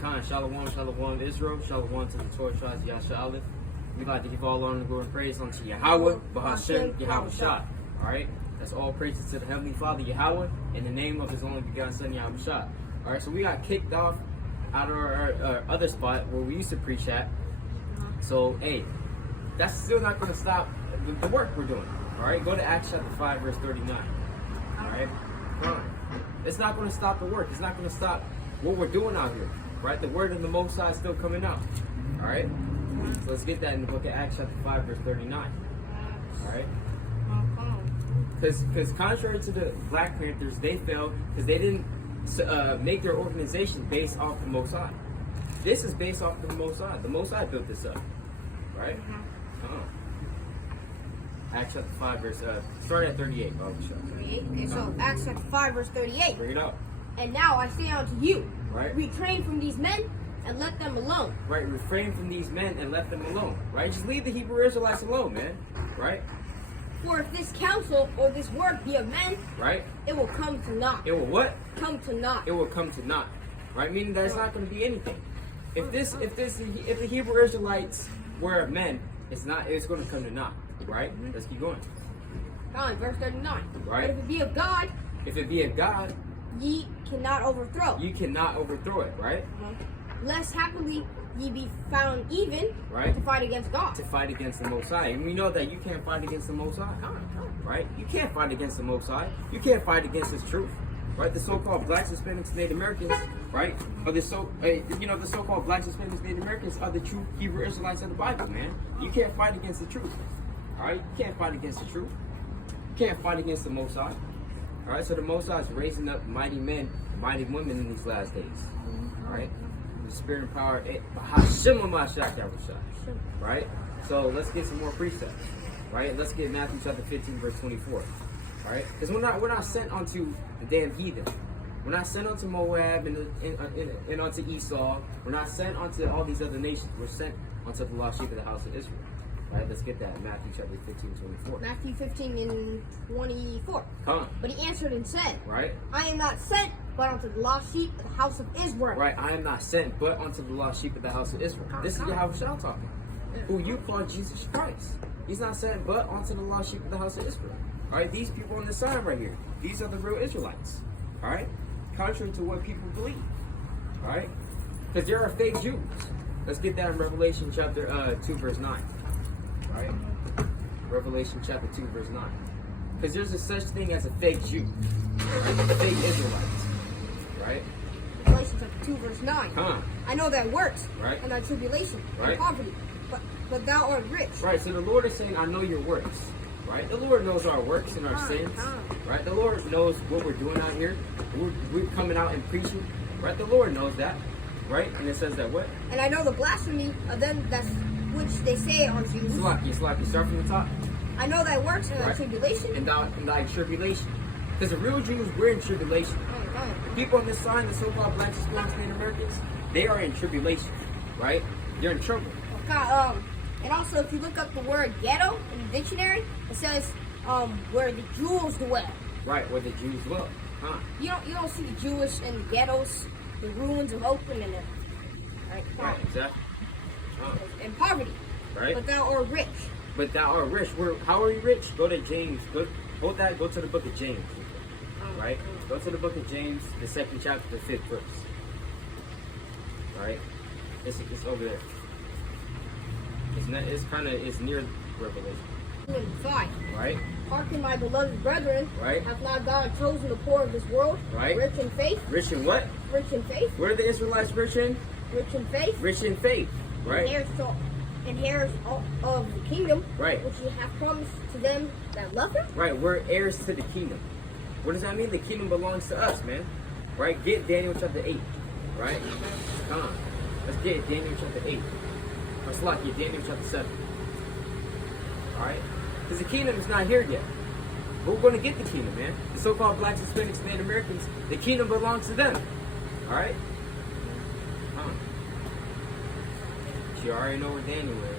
Shalom, Shalom, Israel. Shalom to the 12 tribes of YAHAWAH. We'd like to give all honor, glory, and praise unto YAHAWAH, BAHASHAM, YAHAWASHI. Alright? That's all praises to the Heavenly Father, Yahawah, in the name of His only begotten Son, YAHAWASHI. Alright, so we got kicked off out of our other spot where we used to preach at. So, hey, that's still not going to stop the work we're doing. Alright? Go to Acts chapter 5, verse 39. Alright? It's not going to stop the work. It's not going to stop what we're doing out here. Right? The word of the Most High is still coming out. Alright? So let's get that in the book of Acts chapter 5, verse 39. Alright? Because contrary to the Black Panthers, they failed because they didn't make their organization based off the Most High. This is based off the Most High. The Most High built this up. Right? Acts chapter 5, verse, start at 38. 38? Okay, so Acts chapter 5, verse 38. Bring it up. And now I say unto you, right? Refrain from these men and let them alone. Right, refrain from these men and let them alone. Right? Just leave the Hebrew Israelites alone, man. Right? For if this counsel or this work be of men, right, it will come to naught. It will what? Come to naught. It will come to naught. Right? Meaning that it's not going to be anything. If the Hebrew Israelites were of men, it's going to come to naught. Right? Let's keep going. Verse 39. Right? But if it be of God, if it be of God, ye cannot overthrow. You cannot overthrow it, right? Lest happily ye be found even, right, to fight against God. To fight against the Most High. And we know that you can't fight against the Most High. Right? You can't fight against the Most High. You can't fight against His truth. Right? The so-called Blacks, Hispanics, Native Americans, right? Or the the so-called Blacks, Hispanics, Native Americans are the true Hebrew Israelites of the Bible, man. You can't fight against the truth. Alright? You can't fight against the truth. You can't fight against the Most High. Alright, so the Most High is raising up mighty men, mighty women in these last days. Alright? The spirit and power, BAHASHAM, right? So let's get some more precepts. Right? Let's get Matthew chapter 15, verse 24. Alright? Because we're not sent unto the damn heathen. We're not sent unto Moab and unto Esau. We're not sent unto all these other nations. We're sent unto the lost sheep of the house of Israel. Right, let's get that. Matthew chapter 15, 24. Matthew 15 and 24. Come on. But he answered and said, right, I am not sent but unto the lost sheep of the house of Israel. Right, I am not sent but unto the lost sheep of the house of Israel. This is Yahawashi talking. Who you call Jesus Christ. He's not sent but unto the lost sheep of the house of Israel. Alright, these people on the side right here, these are the real Israelites. Alright? Contrary to what people believe. Alright? Because there are fake Jews. Let's get that in Revelation chapter 2, verse 9. Right? Revelation chapter 2, verse 9. Because there's a such thing as a fake Jew. Fake Israelites. Right? Revelation chapter 2, verse 9. I know thy works, right, and thy tribulation, right, and poverty, but thau art rich. Right, so the Lord is saying, I know your works. Right? The Lord knows our works and our sins. Right? The Lord knows what we're doing out here. We're coming out and preaching. Right? The Lord knows that. Right? And it says that what? And I know the blasphemy of them that's which they say on Jews. Slacky, start from the top. I know thy works and thy tribulation. And thy tribulation. Because the real Jews, we're in tribulation. The people on this side, the so-called Blacks, Hispanics, Native Americans, they are in tribulation. Right? They're in trouble. And also, if you look up the word ghetto in the dictionary, it says where the Jews dwell. Right, where the Jews dwell. You don't see the Jewish in the ghettos, the ruins of Oakland and right, exactly. And poverty. Right. But thou art rich. But thou art rich. How are you rich? Go to James. Go to the book of James. Right? Go to the book of James, the 2nd chapter, the 5th verse. Right? It's over there. It's near Revelation. 5. Right? Hearken, my beloved brethren. Right? Hath not God chosen the poor of this world? Right? Rich in faith. Rich in what? Rich in faith. Where are the Israelites rich in? Rich in faith. Rich in faith. Right? And heirs of the kingdom. Right. Which he hath promised to them that love him. Right. We're heirs to the kingdom. What does that mean? The kingdom belongs to us, man. Right? Get Daniel chapter 8. Right? Come on. Let's get Daniel chapter 8. Or Slacky, Daniel chapter 7. Alright? Because the kingdom is not here yet. But we're going to get the kingdom, man. The so-called Blacks, Hispanics, Native Americans, the kingdom belongs to them. Alright? You already know where Daniel is.